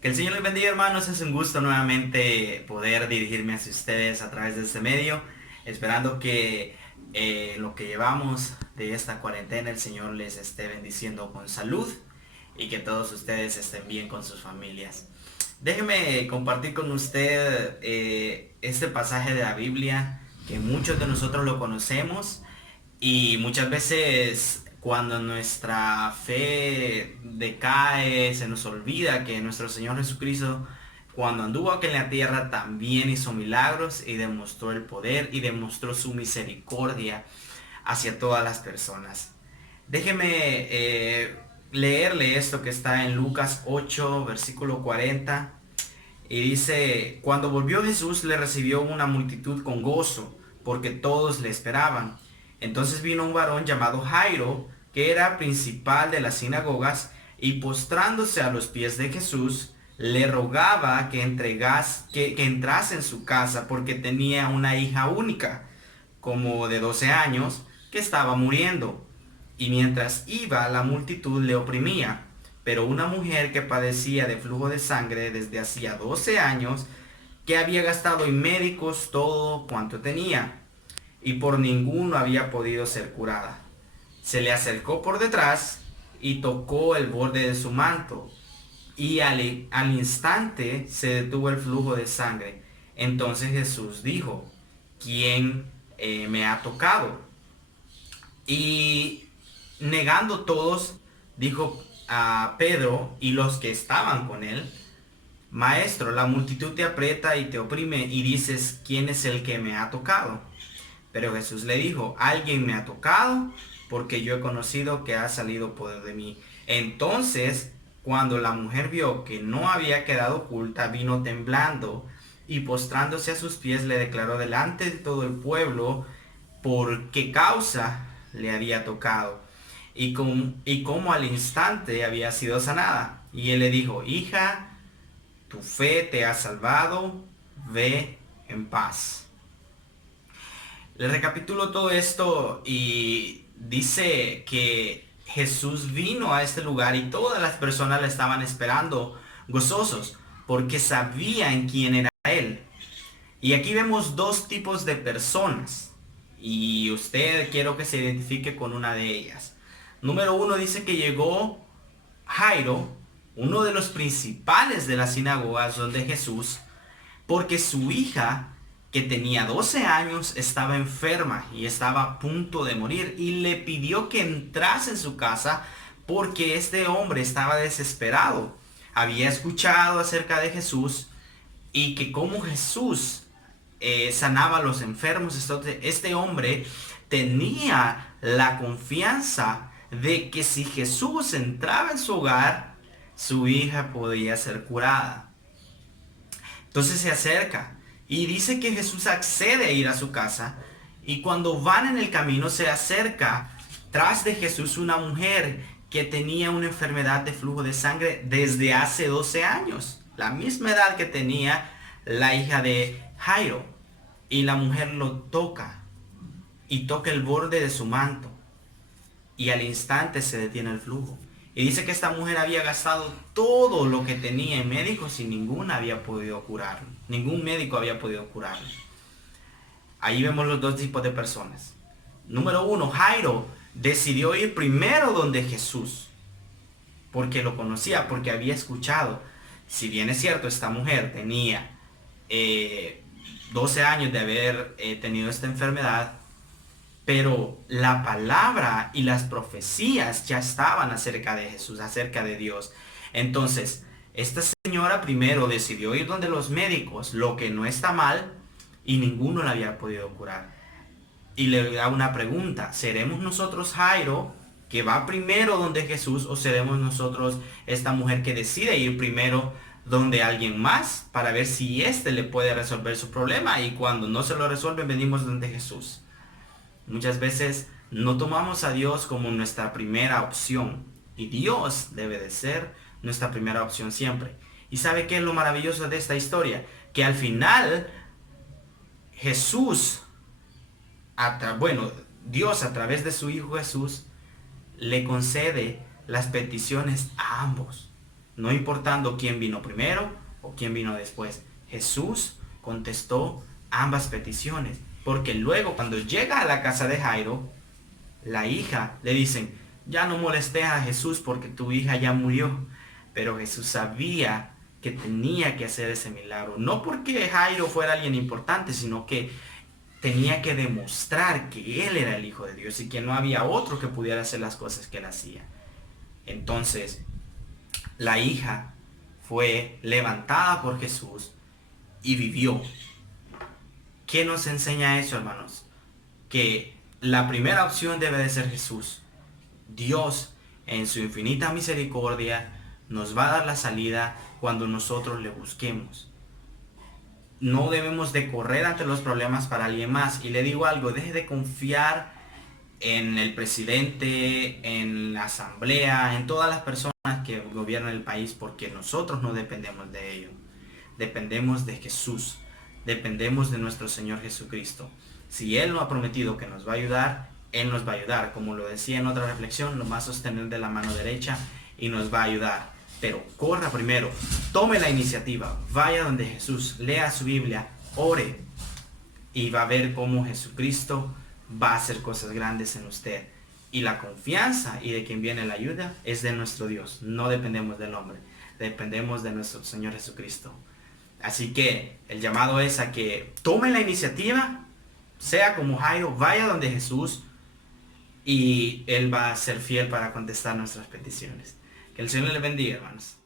Que el Señor les bendiga, hermanos. Es un gusto nuevamente poder dirigirme hacia ustedes a través de este medio, esperando que lo que llevamos de esta cuarentena el Señor les esté bendiciendo con salud y que todos ustedes estén bien con sus familias. Déjeme compartir con usted este pasaje de la Biblia que muchos de nosotros lo conocemos y muchas veces cuando nuestra fe decae, se nos olvida que nuestro Señor Jesucristo, cuando anduvo aquí en la tierra, también hizo milagros y demostró el poder y demostró su misericordia hacia todas las personas. Déjeme leerle esto que está en Lucas 8, versículo 40. Y dice, cuando volvió Jesús le recibió una multitud con gozo, porque todos le esperaban. Entonces vino un varón llamado Jairo, que era principal de las sinagogas, y postrándose a los pies de Jesús, le rogaba que entrase en su casa, porque tenía una hija única, como de 12 años, que estaba muriendo. Y mientras iba, la multitud le oprimía. Pero una mujer que padecía de flujo de sangre desde hacía 12 años, que había gastado en médicos todo cuanto tenía, y por ninguno había podido ser curada, se le acercó por detrás y tocó el borde de su manto, y al instante se detuvo el flujo de sangre. Entonces Jesús dijo, ¿quién me ha tocado? Y negando todos, dijo a Pedro y los que estaban con él, Maestro, la multitud te aprieta y te oprime y dices, ¿quién es el que me ha tocado? Pero Jesús le dijo, alguien me ha tocado porque yo he conocido que ha salido poder de mí. Entonces, cuando la mujer vio que no había quedado oculta, vino temblando y postrándose a sus pies le declaró delante de todo el pueblo por qué causa le había tocado y cómo al instante había sido sanada. Y él le dijo, hija, tu fe te ha salvado, ve en paz. Le recapitulo todo esto y dice que Jesús vino a este lugar y todas las personas le estaban esperando gozosos porque sabían quién era Él. Y aquí vemos dos tipos de personas y usted quiero que se identifique con una de ellas. Número uno dice que llegó Jairo, uno de los principales de las sinagogas donde Jesús, porque su hija, que tenía 12 años, estaba enferma y estaba a punto de morir y le pidió que entrase en su casa porque este hombre estaba desesperado. Había escuchado acerca de Jesús y que como Jesús sanaba a los enfermos. Entonces, este hombre tenía la confianza de que si Jesús entraba en su hogar, su hija podía ser curada. Entonces se acerca y dice que Jesús accede a ir a su casa y cuando van en el camino se acerca tras de Jesús una mujer que tenía una enfermedad de flujo de sangre desde hace 12 años, la misma edad que tenía la hija de Jairo. Y la mujer lo toca y toca el borde de su manto y al instante se detiene el flujo. Y dice que esta mujer había gastado todo lo que tenía en médicos y ninguna había podido curarlo. Ningún médico había podido curarlo. Ahí vemos los dos tipos de personas. Número uno, Jairo decidió ir primero donde Jesús, porque lo conocía, porque había escuchado. Si bien es cierto, esta mujer tenía 12 años de haber tenido esta enfermedad, pero la palabra y las profecías ya estaban acerca de Jesús, acerca de Dios. Entonces, esta señora primero decidió ir donde los médicos, lo que no está mal, y ninguno la había podido curar. Y le da una pregunta, ¿seremos nosotros Jairo, que va primero donde Jesús, o seremos nosotros esta mujer que decide ir primero donde alguien más para ver si éste le puede resolver su problema y cuando no se lo resuelve venimos donde Jesús? Muchas veces no tomamos a Dios como nuestra primera opción y Dios debe de ser nuestra primera opción siempre. ¿Y sabe qué es lo maravilloso de esta historia? Que al final Jesús, Dios a través de su Hijo Jesús le concede las peticiones a ambos. no importando quién vino primero o quién vino después. Jesús contestó ambas peticiones, porque luego cuando llega a la casa de Jairo, la hija le dicen, ya no molestes a Jesús porque tu hija ya murió. Pero Jesús sabía que tenía que hacer ese milagro, no porque Jairo fuera alguien importante, sino que tenía que demostrar que él era el Hijo de Dios y que no había otro que pudiera hacer las cosas que él hacía. Entonces, la hija fue levantada por Jesús y vivió. ¿Qué nos enseña eso, hermanos? Que la primera opción debe de ser Jesús. Dios, en su infinita misericordia, nos va a dar la salida cuando nosotros le busquemos. No debemos de correr ante los problemas para alguien más. Y le digo algo, deje de confiar en el presidente, en la asamblea, en todas las personas que gobiernan el país, porque nosotros no dependemos de ellos. Dependemos de Jesús, dependemos de nuestro Señor Jesucristo. Si Él nos ha prometido que nos va a ayudar, Él nos va a ayudar. Como lo decía en otra reflexión, nos va a sostener de la mano derecha y nos va a ayudar. Pero corra primero, tome la iniciativa, vaya donde Jesús, lea su Biblia, ore y va a ver cómo Jesucristo va a hacer cosas grandes en usted. Y la confianza y de quien viene la ayuda es de nuestro Dios. No dependemos del hombre, dependemos de nuestro Señor Jesucristo. Así que el llamado es a que tome la iniciativa, sea como Jairo, vaya donde Jesús y Él va a ser fiel para contestar nuestras peticiones. Que el Señor le bendiga, hermanos.